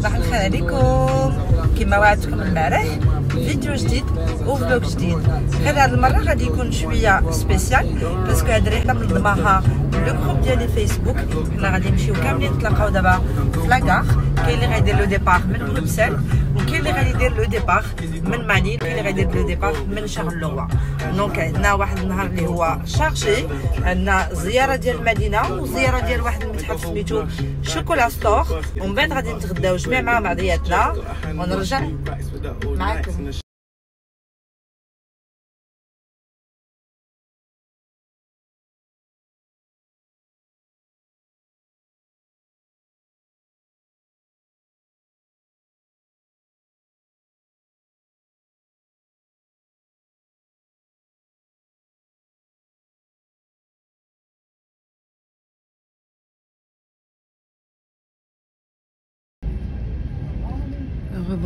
صباح الخير عليكم. كما وعدتكم البارح فيديو جديد وفلوق جديد. غير هاد المره غادي يكون شويه سبيسيال باسكو هاد الرحله منظماها لو جروب ديالي فيسبوك. حنا غادي نمشيو كاملين نتلاقاو دابا في لاكار. كاين اللي غيدير لو ديبار من بروكسل وكاين اللي غادي يدير لو ديبار من مانيل وكاين اللي غيدير لو ديبار من شارلوروا. دونك عندنا واحد النهار اللي هو شارجي، عندنا زياره ديال المدينه وزياره ديال واحد المتحف سميتو شوكولا ستور، ومن بعد غادي نتغداو جميع مع بعضياتنا ونرجع معكم.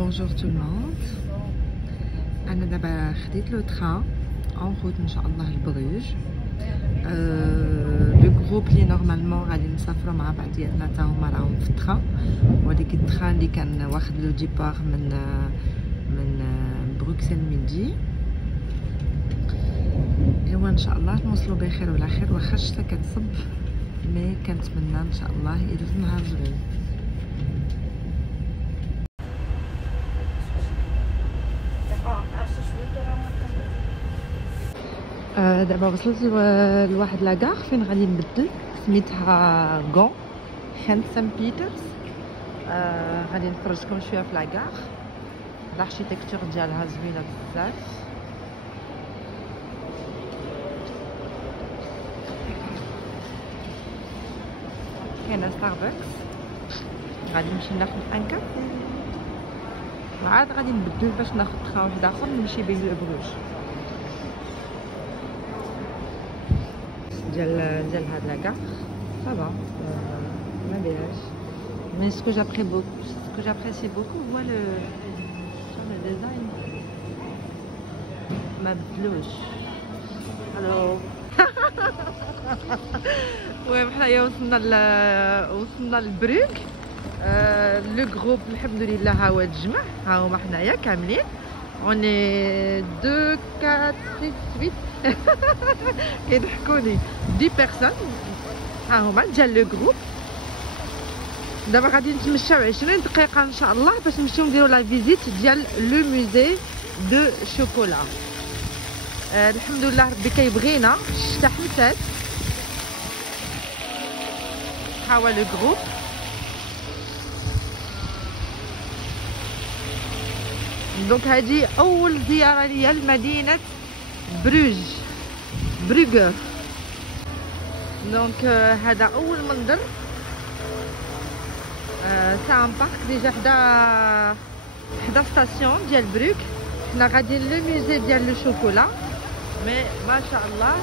Bonjour tout le monde. أنا دابا خديت لو تران اون روت إن شاء الله لبروج. لو جروب لي نورمالمون غادي نسافروا مع بعضياتنا تا هما راهم في التران، وديك التران اللي كان واخد لو ديبار من بروكسل ميدي. ايوا ان شاء الله نوصلوا بخير وعلى خير، واخا الشتا كتصب مي كنتمنى ان شاء الله يدوز نهار زوين. دابا وصلت لواحد لاكار فين غادي نبدل، سميتها غون خانت سان بيترز. غادي نفرجكم شويه في لاكار. الاركيتكتور ديالها زوينه بزاف. كاينه ستاربكس. غادي نمشي ناخذ ان كافي وعاد غادي نبدل باش ناخذ تران واحد اخر نمشي به لبروج. ديال هاد لاكار صافا ما بيهاش، مي سكو جابريسي بوكو هو لو ديزاين ما بدلوش. الو المهم حنايا وصلنا لبروك. لو جروب الحمد لله ها هو تجمع، ها هما حنايا كاملين اوني 2 4 6 8 كيضحكوني 10 بيرسون. ها هما جا لو جروب. دابا غادي نتمشاو 20 دقيقه ان شاء الله باش نمشيو نديرو لا فيزيت ديال لو موزي دو شوكولا. الحمد لله ربي كيبغينا، الشتا حمسات. ها هو لو جروب. دونك هذه اول زياره ليا لمدينه بروغر. دونك هذا اول منظر. سان بارك ديجا حدا ستاسيون ديال بروك. حنا غاديين لو ميوزي ديال لو شوكولا. مي ما شاء الله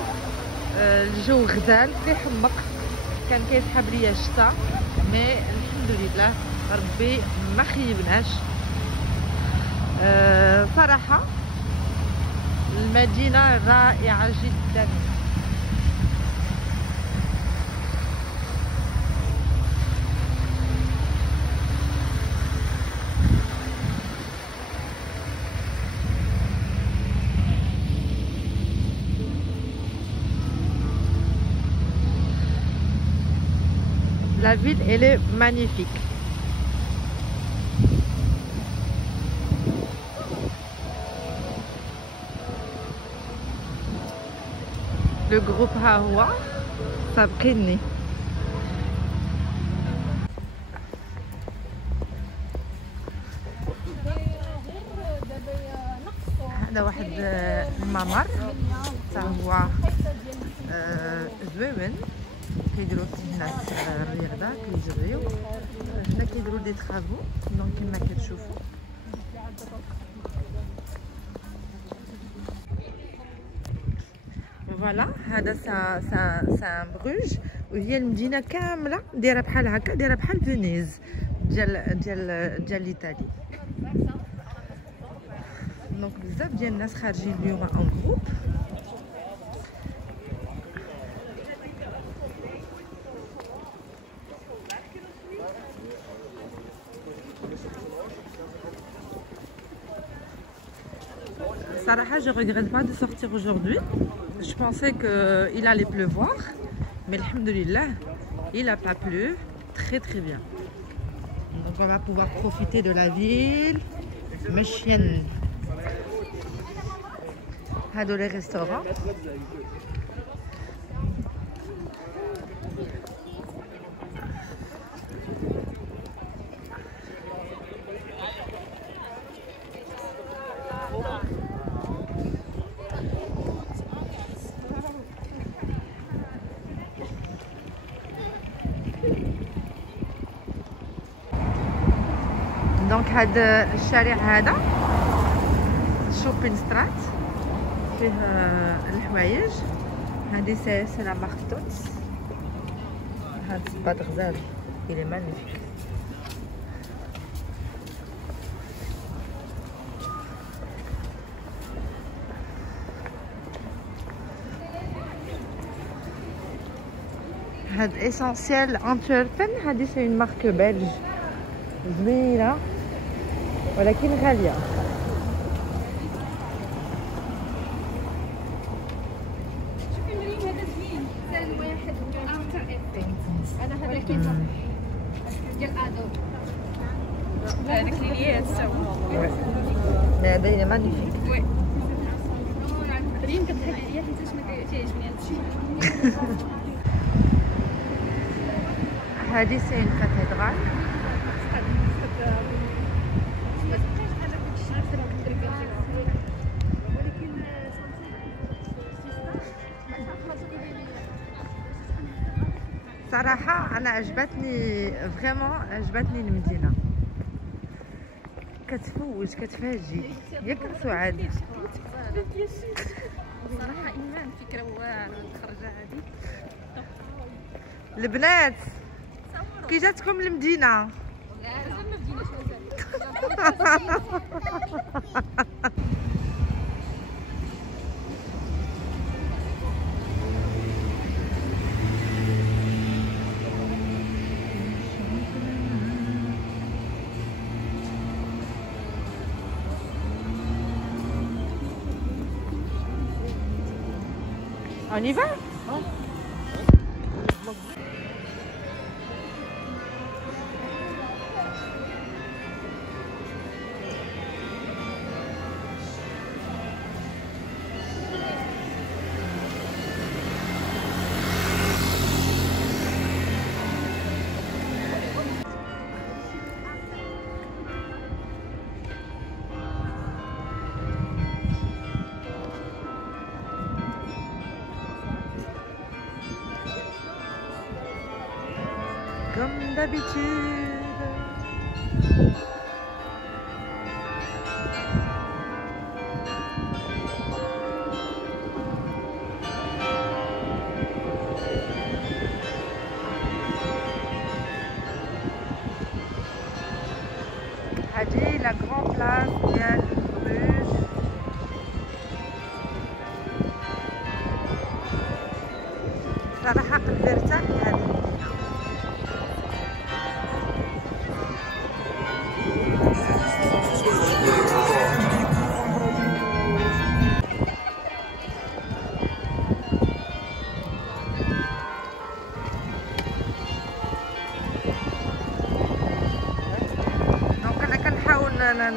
الجو غزال كيحمق، كان كيسحب ليا الشتا مي الحمد لله ربي ما خيبناش. صراحة المدينة رائعة جدا. La ville elle est magnifique. لو جروب ها هو سابقيني. هذا واحد الممر حتى هو زوين، كيديروا فيه الناس الرياضه كيجريو. هنا كيديروا دي ترافو دونك كما كتشوفوا. فوالا هذا سان بروج، وهي المدينه كامله دايره بحال هكا، دايره بحال فينيز ديال ايطالي. دونك بزاف ديال الناس خارجين اليوم اون جروب. Sarah, je regrette pas de sortir aujourd'hui. Je pensais qu'il allait pleuvoir, mais alhamdoulilah, il n'a pas plu. Très très bien. Donc on va pouvoir profiter de la ville. Mes chiennes. Hado les restaurants. دونك هذا الشارع هذا شوبين سترات فيه الحوايج. هذه سي لا مارك توتس. هذا الصباط غزال إلي مانيفيك. هاد اسونسيال انتوربن. هذه سي اون مارك بلج زوينه ولكن غاليه. شوفي مريم هذا زوين سال واحد انا هذا كيف ديال ادو هذاك اللي ليات مي هذا إلي مانيفيك. وي مريم كتضحك عليا حيت ما كيعجبني هذا الشيء. هذه سي اون كاتدرال. صراحة أنا عجبتني فريمون، عجبتني المدينة. كتفوج كتفاجئ ياك سعاد. صراحه ايمان فكره واعره الخرجه هذه. البنات كي جاتكم المدينة؟ مازال ما بديناش مازال. On y va? Comme d'habitude. هذه لا غران بلاص ديال بروج. صراحة قلبي ارتاح لهذه المدينة.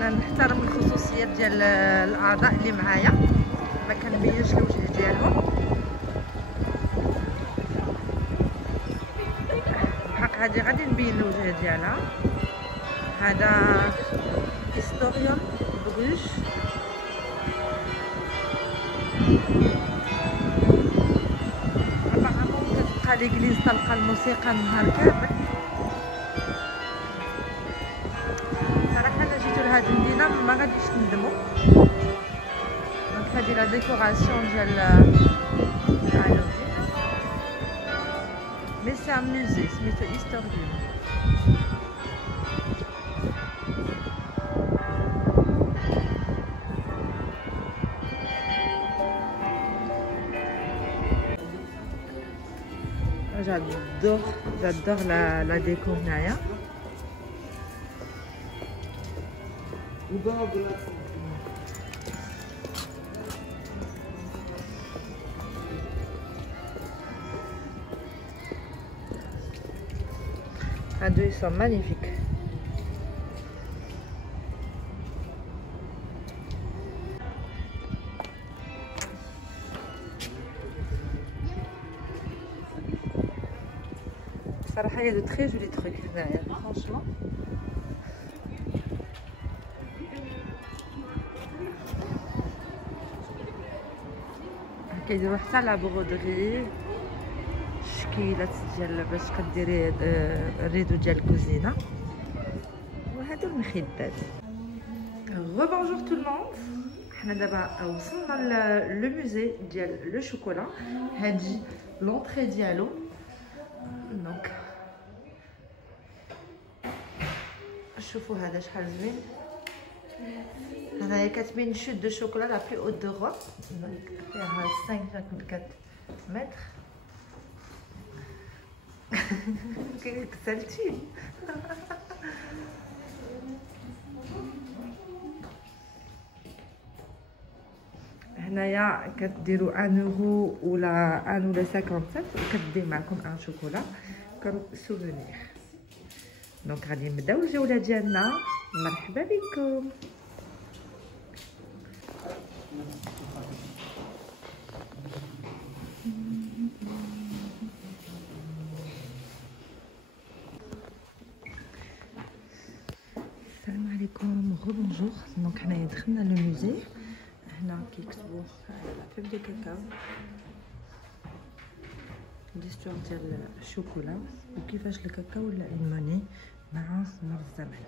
نحترم الخصوصيات ديال الاعضاء اللي معايا، ما كنبينش الوجه ديالهم. الحق هذه غادي نبين الوجه ديالها. هذا هيستوريوم بروج. ابارامون كتبقى ليغليز طلقه الموسيقى النهار كامل. هاد المدينة ما غاديش ندمو. دونك هادي لا ديكوراسيون ديال مي سي ان موزي سميتو هيستوريوم. j'adore la déco هنايا. هادو ils sont magnifiques. صراحة il y a de très jolis trucs هنايا franchement. كيديروا حتى لا بغودغي شكيلات ديال باش كديري الريدو ديال الكوزينه، وهادو المخدات. Rebonjour tout le monde. حنا دابا وصلنا لو موزي ديال لو شوكولا. هادي لونطري ديالو. دونك شوفوا هذا شحال زوين. هنايا كاتبين شوت دو شوكولا لا بلو هوت دوروب، دونك فيها 5.4 متر. كسلتي. هنايا كديروا 1 اورو ولا 1 ولا 57 وكدير معكم ان شوكولا كوم سوفونير. دونك غادي نبداو الجوله ديالنا. مرحبا بكم. السلام عليكم. غبونجور. دونك حنايا دخلنا لو موزي. هنا كيكتبوا لابيب دو كاكاو، ليستوار ديال الشوكولا وكيفاش الكاكاو ولا الموني مع مر الزمن.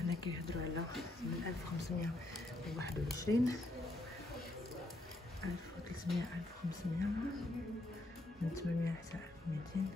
هنا كيهضروا على من 1521 1300 1500 من 800 حتى 1200.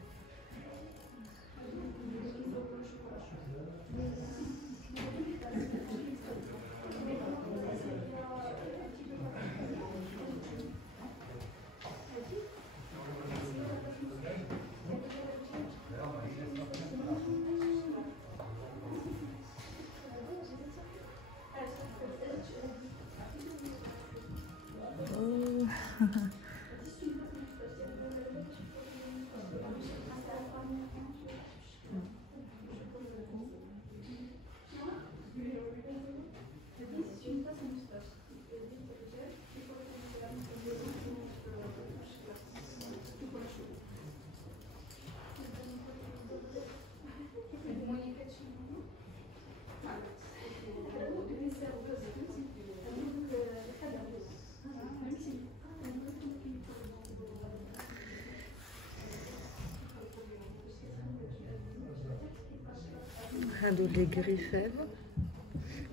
هادو لي غريفال.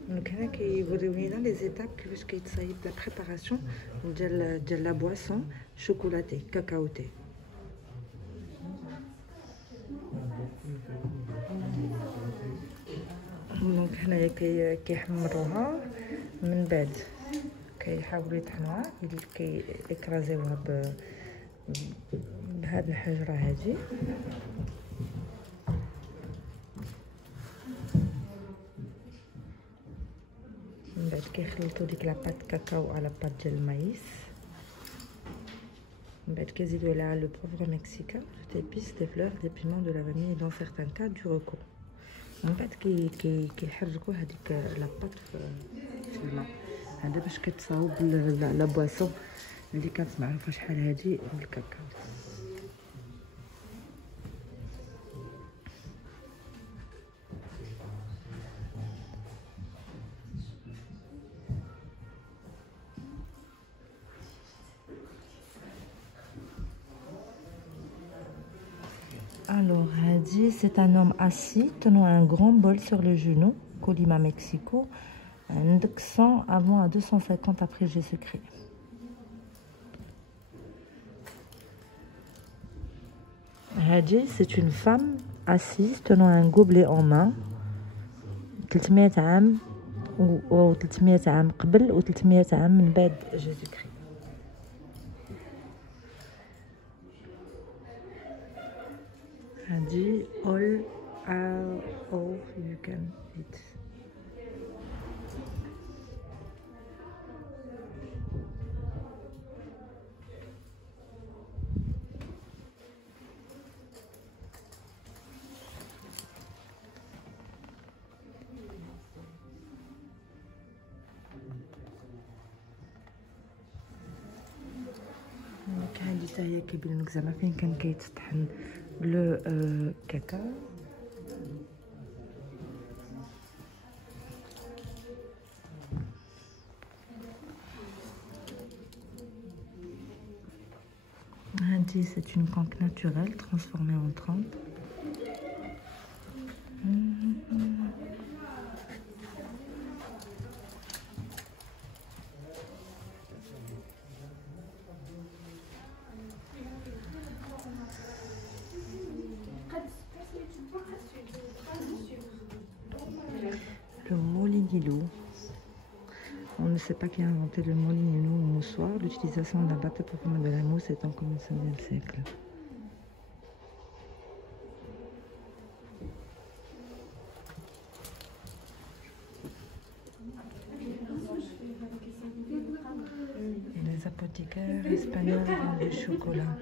دونك هنا كيوريو لينا لي زيتاب كيفاش كيتصايب لا بريباراسيون ديال لا بواسون شوكولاتي كاكاوتي. دونك هنايا كيحمروها، من بعد كيحاولوا يطحنوها، كيكرازيوها بهاد الحجره هادي. من بعد كيخلطوا ديك لاباط كاكاو على بات ديال المايس. من بعد كيزيدوا لها لو بوفر مكسيكان، d'épices, des fleurs, des piments, de la vanille et dans certains cas du roco. من بعد كيحركوا هذيك لاباط في الماء. هذا باش كتصاوب لا بواسون اللي كانت معروفه شحال هادي بالكاكاو. Alors, Hadi, c'est un homme assis tenant un grand bol sur le genou, Colima, Mexico, un 100 avant à 250 après Jésus-Christ. Hadi, c'est une femme assise tenant un gobelet en main, 300 عام و 300 عام قبل و 300 عام من بعد Jésus-Christ. Hadi, all you can eat. حتى هي كيبان لك زعما فين كان كيتطحن لو كاكاو. هادي c'est une conque naturelle transformée en trempe. Le molinilou. On ne sait pas qui a inventé le molinilou au moussoir. L'utilisation d'un bateau pour former de la mousse étant comme au XVe siècle. Les apothicaires espagnols vendent du chocolat.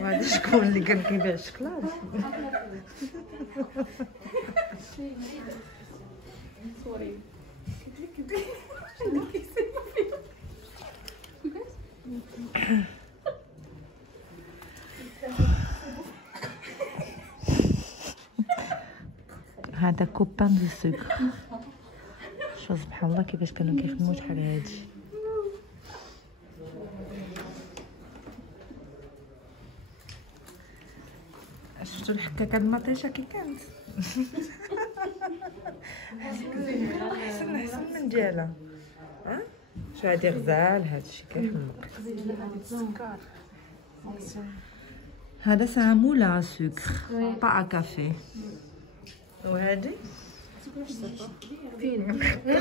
وهذا شكون اللي كان كيبيع الشكلاط؟ هذا كوبان دو سكر. شوف سبحان الله كيفاش كانوا كيخدموا شحال هادي. شفتوا الحكاكه المطيشه كي كانت. احسن من ديالها. ها شو هادي غزال هادشي كيحمق. هذا سا مولا سكر با كافي. وهادي فين حتى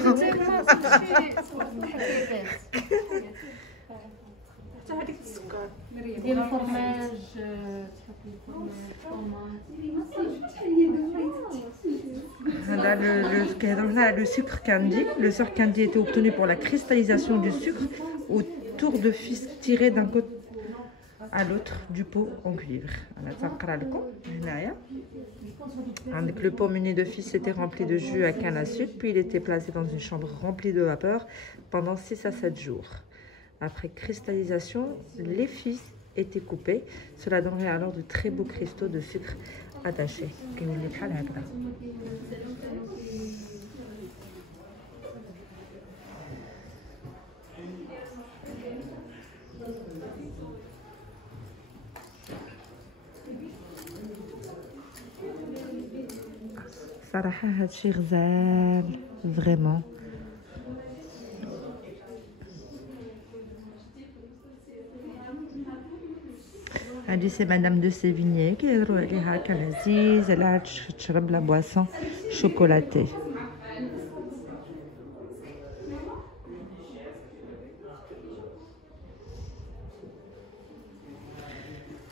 هذيك السكر ديال الفرماج le sucre candy. Le sucre candy était obtenu pour la cristallisation du sucre autour de fils tirés d'un côté à l'autre du pot en cuivre. Le pot muni de fils était rempli de jus à canne à sucre, puis il était placé dans une chambre remplie de vapeur pendant 6 à 7 jours. Après cristallisation, les fils étaient coupés. Cela donnerait alors de très beaux cristaux de sucre attachés. صراحة هادشي غزال فريمون. هادي سي مدام دو سيفينيي كيهضروا عليها كلذيذ على تشرب لا بواسون شوكولاتي.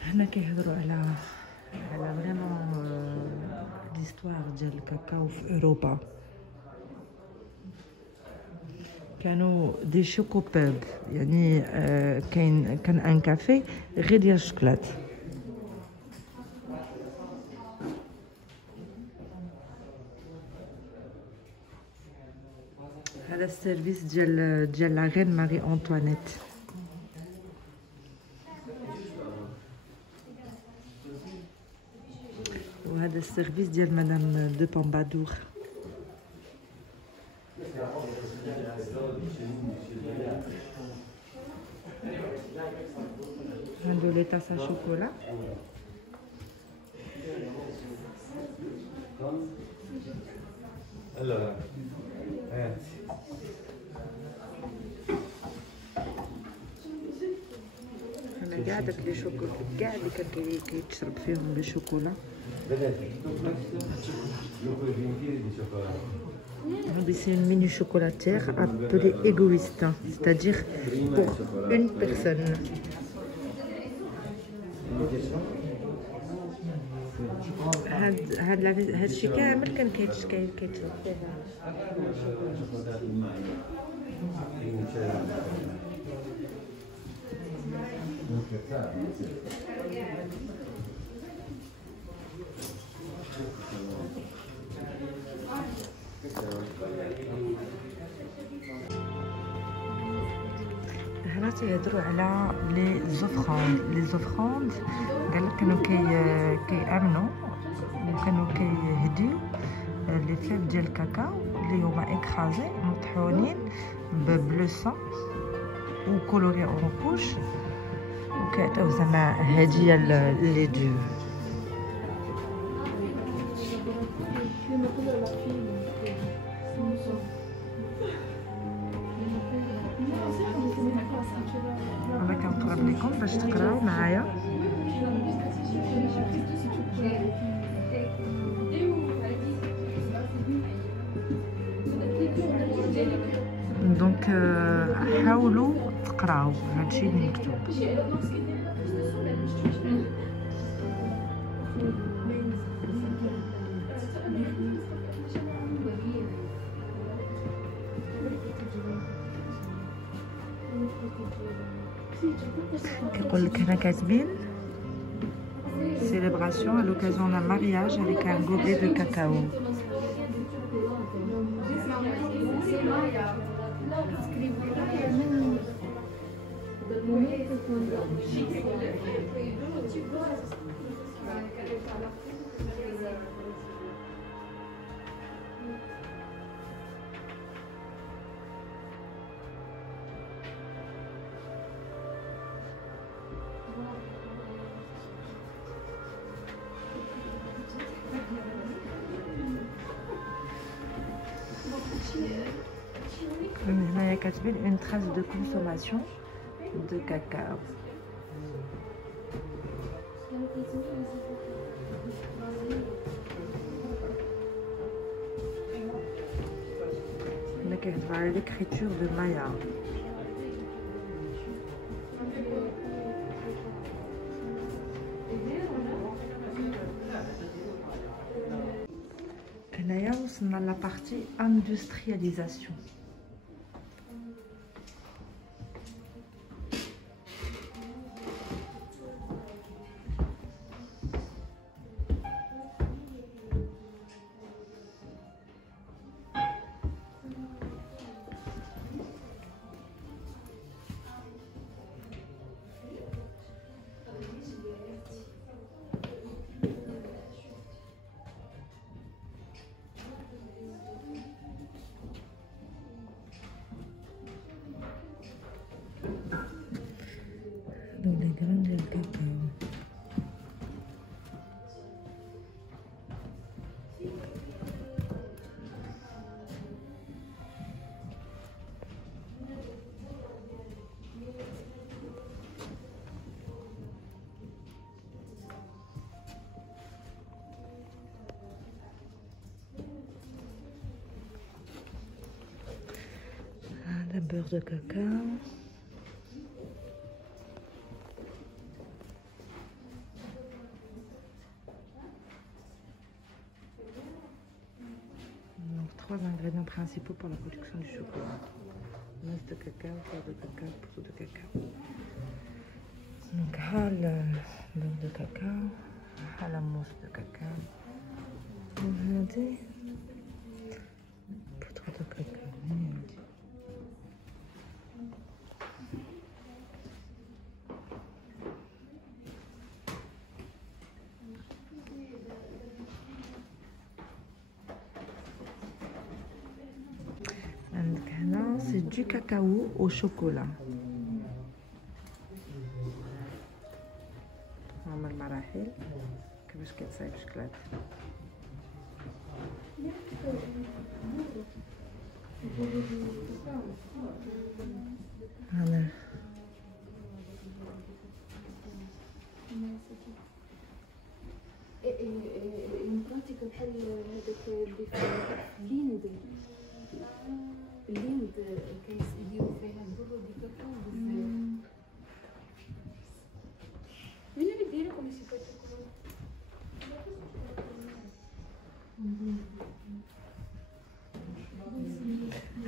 هنا كيهضروا على فريمون ليستوار ديال الكاكاو في اوروبا. كانوا دي شوكو بوب، يعني كان ان كافي غير ديال الشوكولات. هذا السيرفيس ديال لا رين ماري انطوانيت. وهذا السيرفيس ديال مدام دو بومبادور. هادو لي طاسا شوكولا. هنا كاع داك لي شوكولا كاع اللي كان كيتشرب فيهم لي شوكولا. C'est une mini chocolatière appelée égoïste, c'est-à-dire pour une personne. هادشي كامل كان كيتشرب فيها. نهضروا على لي زوفروند قال لك كانوا كيامنوا وكانوا كيهديو لي فليب ديال الكاكاو اللي هما اكرازي مطحونين ببلو سون وكولوري اون روج وكيعطيو زعما هديه لي دو. انا كنقرب لكم باش تقراو معايا. دونك حاولوا تقراو هادشي اللي مكتوب. كيقول لك هنا كاتبين célébration à l'occasion d'un mariage avec un gobelet de cacao. هنايا كاتبين une trace de consommation de cacao. هنا كيهضر على l'écriture de Maya. هنايا وصلنا لا بارتي industrialisation. Donc les graines de cacao. Le beurre de cacao. Donc 3 ingrédients principaux pour la production du chocolat. Masse de cacao, fleur de cacao, poudre de cacao. Donc le beurre de cacao, la mousse de cacao. Poudre de cacao. C'est du cacao au chocolat. هما المراحل كيفاش كتصايب شكلاط. هنا براتيك بحال هذاك اللي في الليند كيديروا فيها البرو دي كاكاو بزاف. مين اللي داير لكم شي كاكاو؟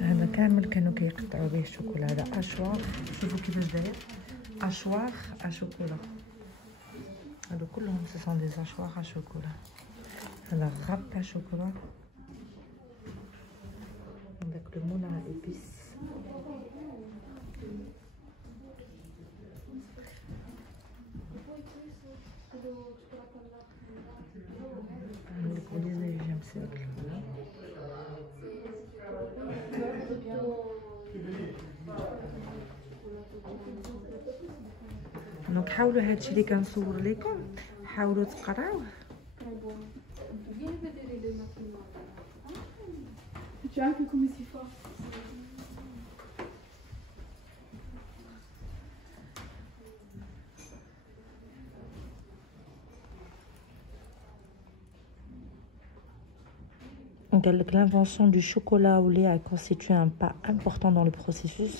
هذا كامل كانوا كيقطعوا به الشوكولا. هذا اشواغ، شوفوا كيفاش داير اشواغ شوكولا. هادو كلهم سي سون دي اشواغ شوكولا. هذا غاب شوكولا. عندك المونة إبيس. عندك وليزة يجي مساكل. دونك حاولوا هادشي اللي كنصور لكم حاولوا تقراوه. Tu as vu comme c'est fort. L'invention du chocolat au lait a constitué un pas important dans le processus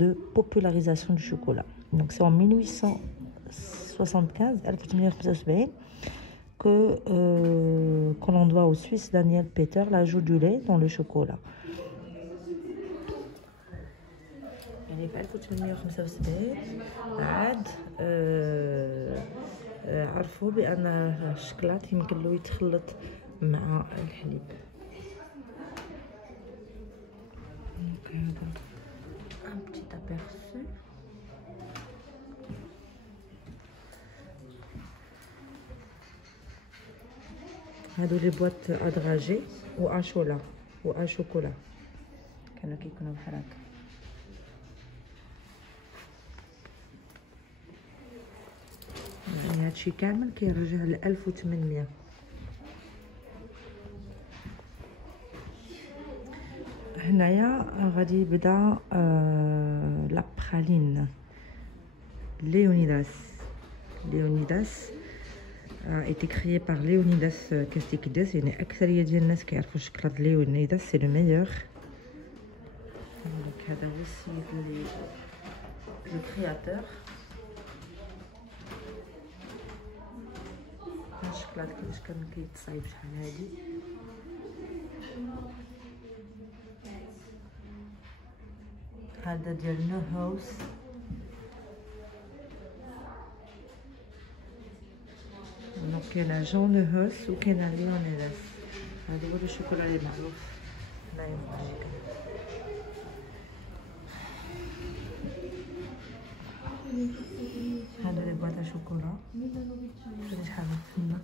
de popularisation du chocolat. Donc c'est en 1875 que l'on doit au Suisse Daniel Peter l'ajout du lait dans le chocolat. يعني في 1875 عاد عرفوا بأن الشوكولات يمكن له يتخلط مع الحليب. Un petit aperçu. هادو لي بواط ادراجي و اشولا و اشوكولا كانوا كيكونوا بحال هكا. يعني هادشي كامل كيرجع ل 1800. هنايا غادي يبدا لا برالين ليونيداس a été créé par Léonidas Kastikidis. يعني أكثرية ديال الناس كيعرفوا الشوكولات ليونيداس سي لو ميور. دونك هذا هو السيد اللي لو كرياتور. الشوكولات كيفاش كان كيتصايب شحال هادي. هذا ديال نو هاوس. دونك كاين جون نو هاوس وكاين ليونيداس. هذا هو الشوكولا اللي معروف هنايا في بلجيكا. هذا لي بواط شوكولا شحال فينا.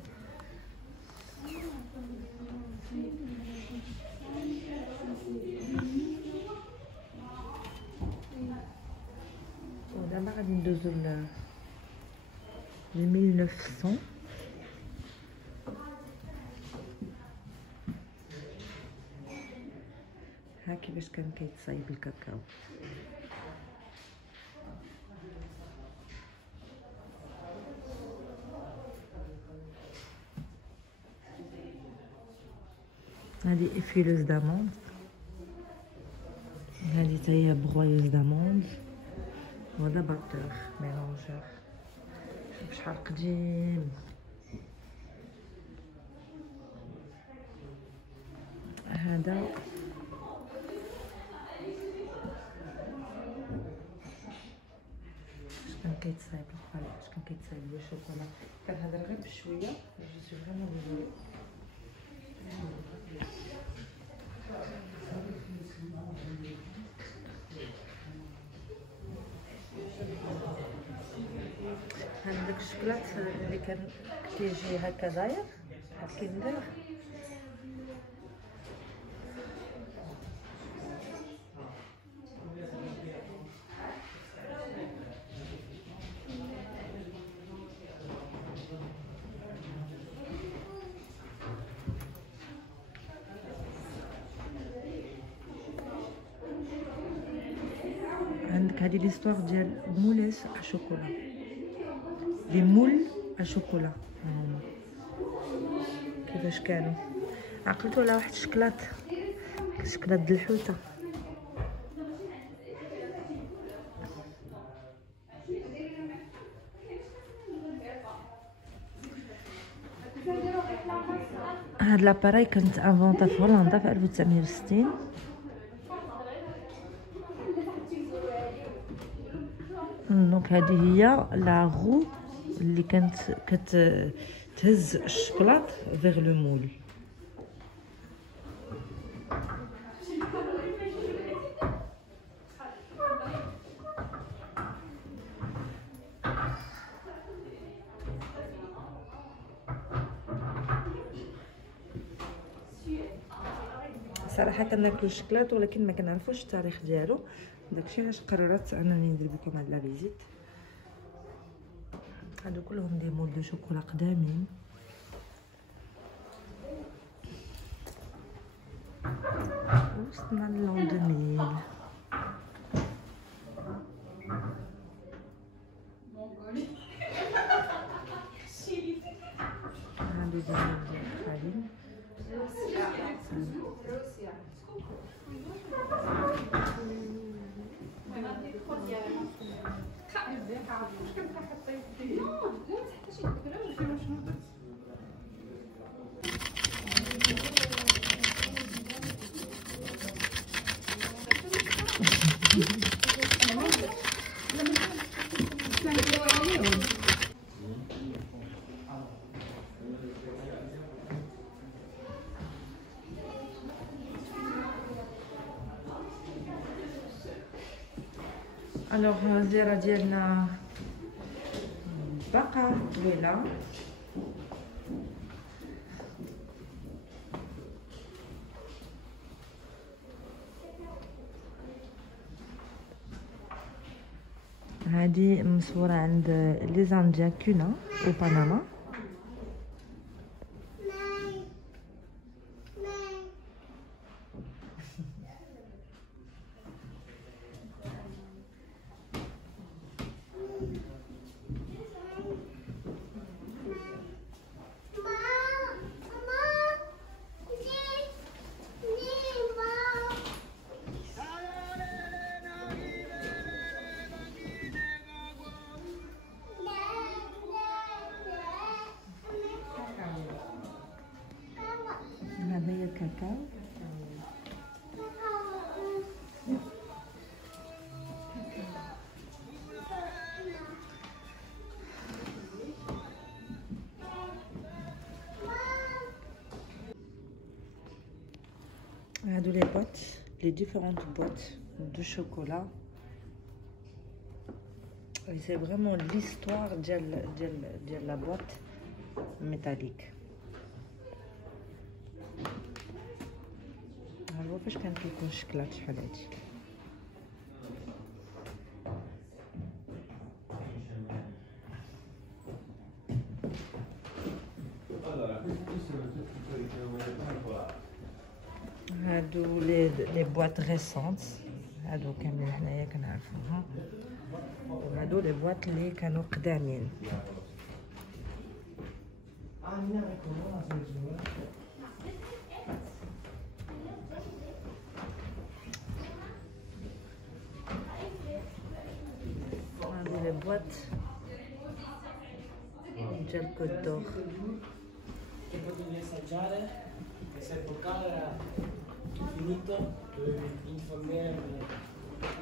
ودابا غادي ندوزو ل 1900. ها كيفاش كان كيتصايب الكاكاو. هذه افيلوز داموند. هذه حتى هي بغويوز داموند. وهذا باتور ميلونجور. شوف شحال قديم. هذا كان كيتصايب الخلاط، كان كيتصايب بالشوكولا. كنهضر غير بشويه جو سو فريمون ديزولي. هذاك الشوكولات اللي كان كيجي هكا داير هاد كيندير. عندك هذه ليستوار ديال موليس ا شوكولا. لي مول ا شوكولا كيفاش كانوا. عقلتوا على واحد الشكلاط د الحوته. هاد لاباراي كانت انفونطا في هولندا في 1960. دونك هذه هي لا غو اللي كانت كتهز الشوكولات فيغ لو مول. صراحه كناكلو الشكلاط ولكن ما كنعرفوش التاريخ ديالو، داكشي علاش قررت انني ندير لكم هاد لا فيزيت. هادو كلهم دي مول دو شوكولا قدامين. وصلنا للون 2000. هادو ديال الحليب. الوغ الزيره ديالنا باقا طويله. هذه مصوره عند لي زانديان كونا او بنما. هذا هي الكاكاو. هادو لي بوات، لي ديفيرونت بوات دو شوكولا. سي فريمون ليستوار ديال لا بوات ميتاليك. هو فاش كان كيكون شكلاط شحال هادي. هادو لي بواط ريسونت، هادو كاملين حنايا كنعرفوها. هادو لي بواط اللي كانوا قدامين. هادو لي بواط ديال كوت دور.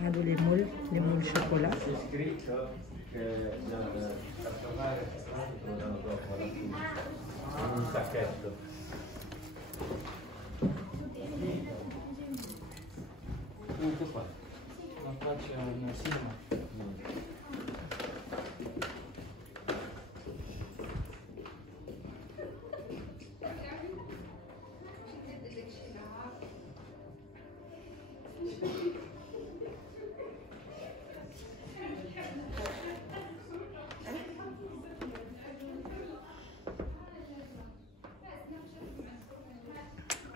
هادو لي مول شوكولا.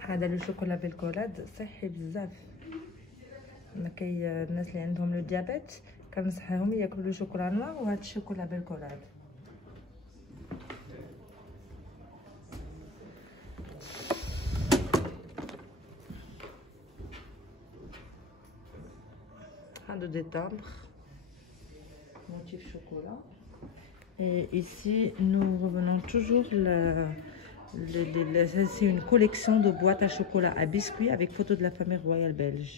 هذا لو شوكولا بالكولاد صحي بزاف. الناس اللي عندهم لو ديابيت كنصحيهم ياكلوا لو شوكولا نوار وهذا الشوكولا بالكولاد. هادو دي تامبر motif chocolat. Et ici nous revenons toujours c'est une collection de boîtes à chocolat à biscuits avec photo de la famille royale belge.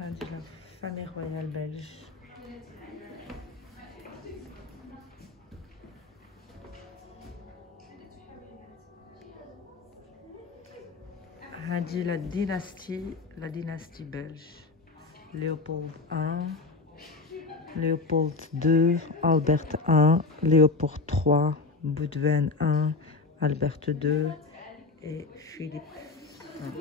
La famille royale belge. هذه la dynastie belge. Léopold I. Léopold 2, Albert 1, Léopold 3, Boudewijn 1, Albert 2 et Philippe 1.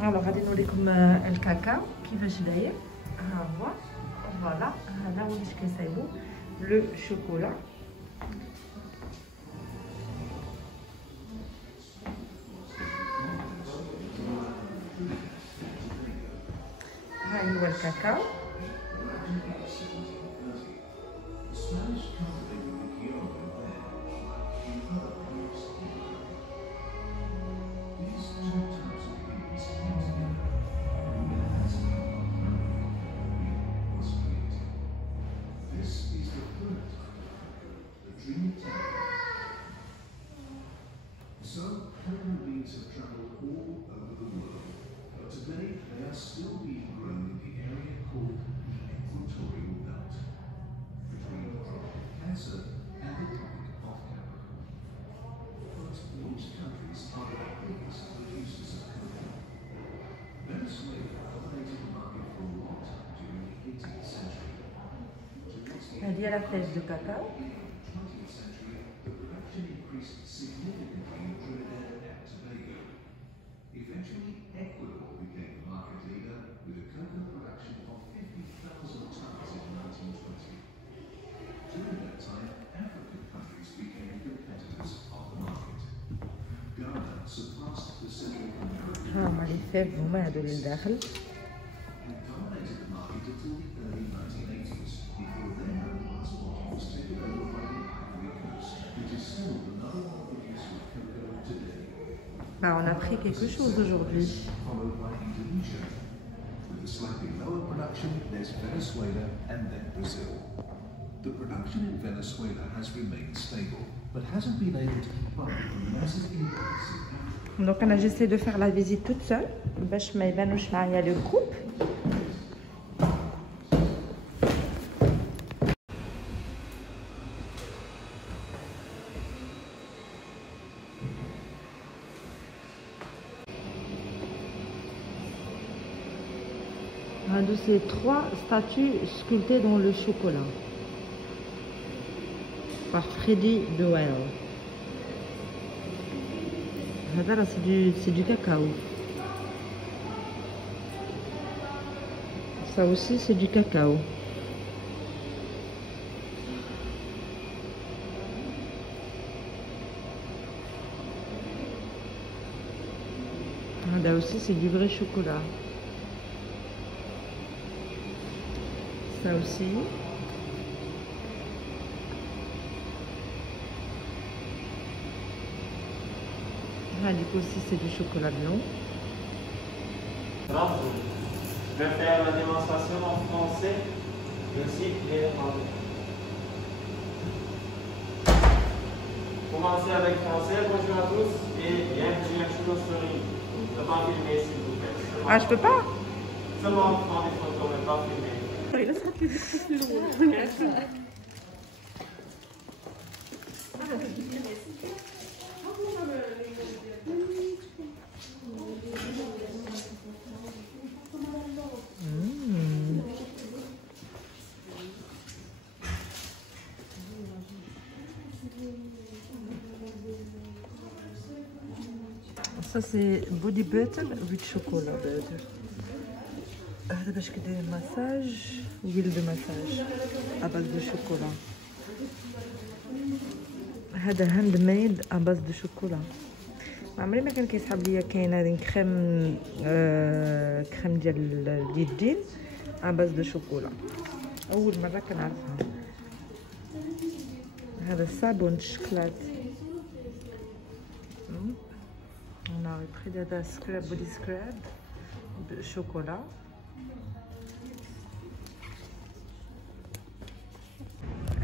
Alors, غادي نوريكم الكاكاو كيفاش داير. ها هو فوالا، هذا هو اللي كيصايبو لو شوكولا. هاي هو الكاكاو. هذه la flèche de cacao. Eventually, Ecuador became the market leader with a cocoa production of 50,000 tons in 1920. During that time, African countries became competitors of the market. Ghana surpassed the Central American هما لي فيف هما هادو اللي لداخل. and dominated the market until the early 1980s, before then export was taken over by the Ivory Coast, which is still the number one producer of cocoa today. Bah, on a pris quelque chose aujourd'hui. Followed by Indonesia. With a slightly lower production, there's Venezuela and then Brazil. The production in Venezuela has remained stable, but hasn't been able to keep up with the massive increase in Africa. Donc انا j'essaie de faire la visite toute seule باش ما يبانوش معايا لو جروب. هادو سي 3 statues sculptées dans le chocolat par Freddy Doyle. هذا راه c'est du cacao. Ça aussi c'est du cacao. هذا aussi c'est du vrai chocolat. Ça aussi. Hadic aussi c'est du chocolat blanc. Je vais faire la démonstration en français et aussi en anglais. Commencez avec français, bonjour à tous et bienvenue à Chouko-Story. Je peux pas filmer s'il vous plaît. Ah je peux pas. Seulement prendre des photos mais pas filmer. Ça c'est body butter with chocolat butter. هذا باش كدير مساج huile de massage à base de chocolat. هذا هاند ميد à base de chocolat. عمري ما كان كيسحب ليا كاين هذه كريم كريم ديال اليدين à base de chocolat. اول مره كنعرفها. هذا الصابون الشكلاط. On a pris des scrub body scrub de chocolat.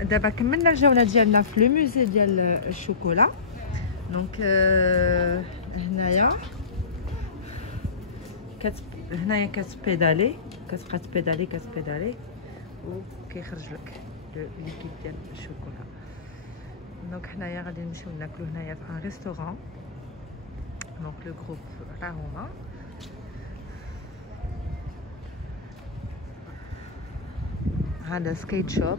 دابا كملنا الجوله ديالنا في لو موزي ديال الشوكولا. دونك هنايا كتبيدالي كتبقى تبيدالي وكيخرج لك ليكيد ديال الشوكولا. دونك حنايا غادي نمشيو ناكلو هنايا في ان ريستورون. دونك لو جروب راه هما. هذا سكيت شوب.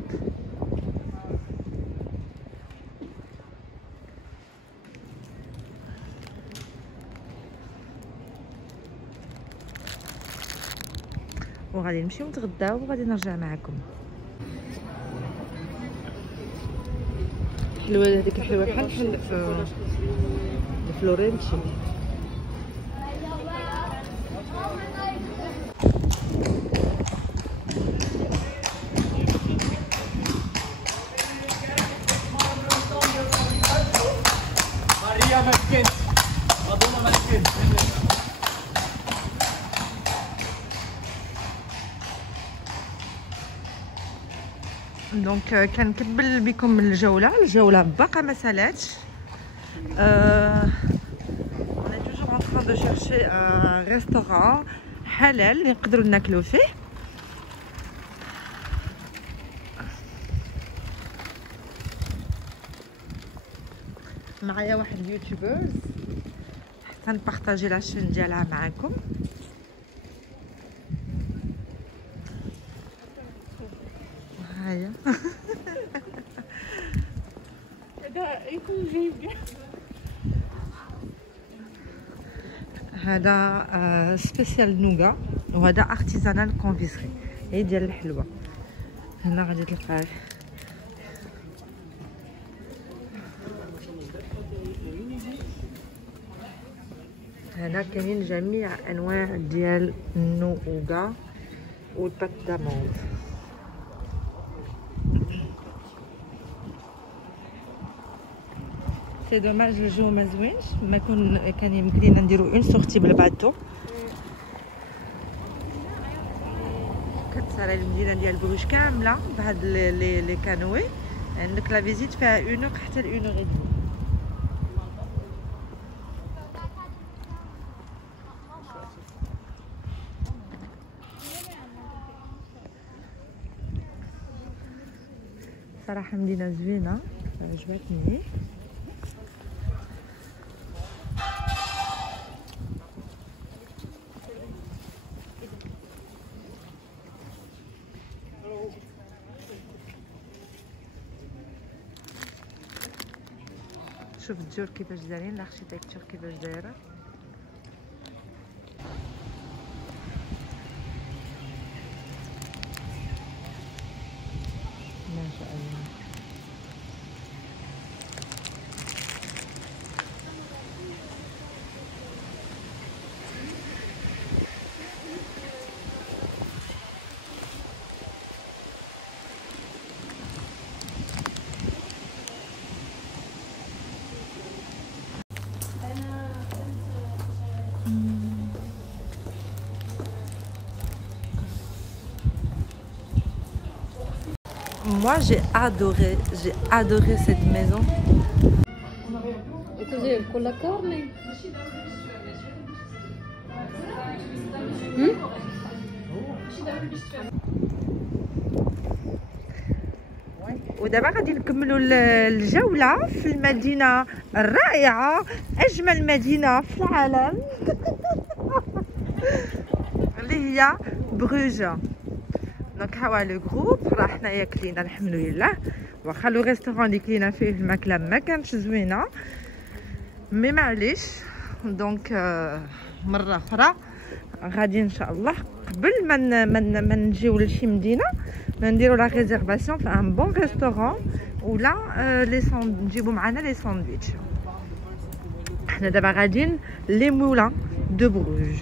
وغادي نمشيو نتغداو وغادي نرجع معكم. حلوه هذيك الحلوه بحال الفلورنتي. ماريا مالكين مظلومه مالكين. دونك كنكمل بكم الجوله باقا ما سالاتش. on est toujours en train de chercher un restaurant حلال نقدروا ناكلوا فيه. معايا واحد اليوتيوبرز حتى نبارطاجي لاشين ديالها معكم. هيا هذا سبيسيال نوغا وهذا ارتيزانال كونفيسري. هي ديال الحلوى. هنا غادي تلقاه. هنا كاينين جميع انواع ديال النوغا والبات داموند. سي دوماج الجو ما زوينش، ما كان يمكن لينا نديرو اون سورتي بالباطو. كتسالي المدينه ديال بروج كامله بهاد لي كانوي. عندك لا فيزيت فيها 1 اور حتى ل 1 اور دمي. صراحه مدينه زوينه عجبتني. شوف الديور كيفاش دايرين، الاركيتكتور كيفاش دايره. ما شاء الله. Moi j'ai adoré cette maison. E cos'è con la carne? ودابا غادي نكملوا الجوله في المدينه الرائعه، اجمل مدينه في العالم اللي هي بروج. دونك ها هو لو جروب. راه حنايا كلينا الحمد لله، واخا لو ريستورون اللي كاينه فيه الماكله ما كانتش زوينه مي معليش. دونك مره اخرى غادي ان شاء الله قبل ما نجيو لشي مدينه نديرو لا ريزيرفاسيون في ان بون ريستورون ولا نجيبو معنا لي ساندويتش. حنا دابا غاديين لي مولان دو بروج.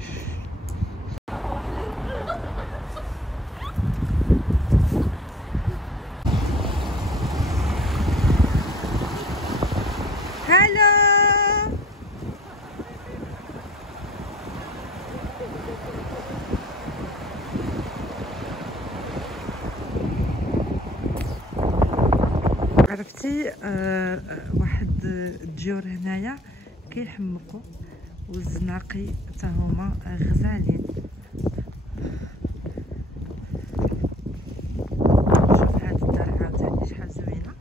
عرفتي واحد الديور هنايا كيحمقوا والزناقي حتى هما غزالين. شوف هاد الدار عاوتاني شحال زوينه.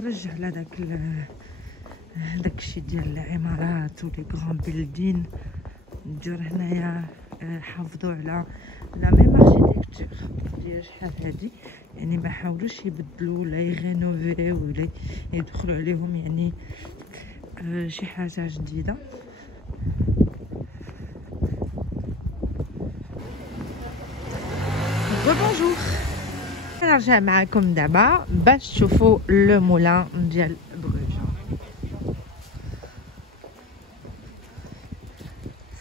نخرج على داك الشيء ديال العمارات ولي غران بيلدين. نجيو هنايا حافظوا على لا ميم اركيتكتور ديال شحال هادي، يعني ما حاولوش يبدلوا ولا يغينوفيو ولا يدخلوا عليهم يعني شي حاجه جديده. بونجور، نرجع معكم دابا باش تشوفوا لو مولان ديال بروج.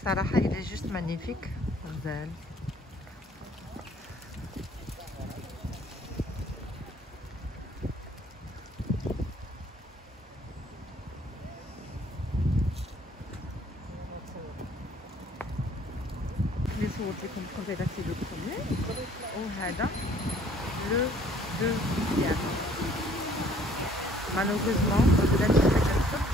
صراحه il est juste magnifique غزال. اللي صورت لكم قبيله في لو بروميير وهذا لو دوزيام. مالوغوزمون بدات الحاجه الصبح.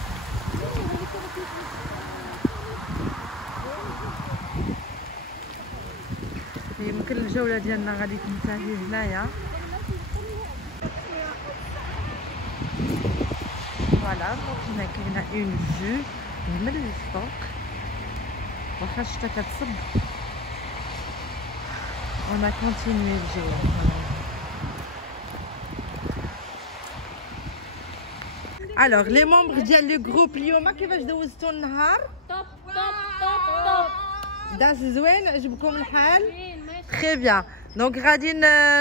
يمكن الجوله ديالنا غادي تنتهي هنايا. فوالا هنا كاينه اون فيو من الفوق، واخا الشتا كتصب ونا كونتينيو الجوله. الوغ لي ممبر ديال لو جروب اليوم كيفاش دوزتوا النهار؟ توب توب توب توب. داز زوين، عجبكم الحال؟ تري بيان. دونك غادي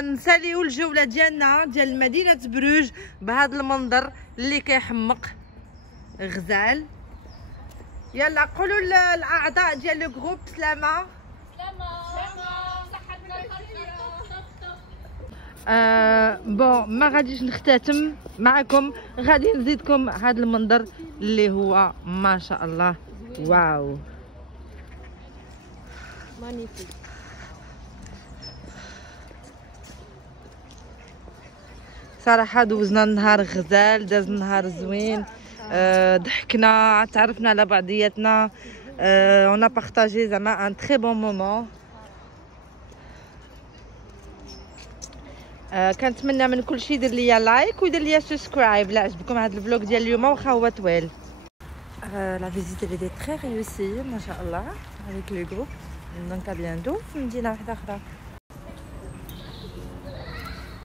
نساليو الجوله ديالنا ديال مدينه بروج بهذا المنظر اللي كيحمق غزال. يلا قولوا الاعضاء ديال لو جروب سلامه. بون ما غاديش نختتم معكم، غادي نزيدكم هذا المنظر اللي هو ما شاء الله واو مانيفيك. صراحه دوزنا النهار غزال، داز النهار زوين، ضحكنا، تعرفنا على بعضياتنا، on a partagé زعما un très bon moment. كنتمنى من كل شيء يدير ليا لايك ويدير ليا سبسكرايب لا عجبكم هذا الفلوق ديال اليوم واخا هو طويل. لا فيزيت اللي دي تري ريوسي ما شاء الله avec le groupe. دونك ا بيانتو في مدينه واحده اخرى.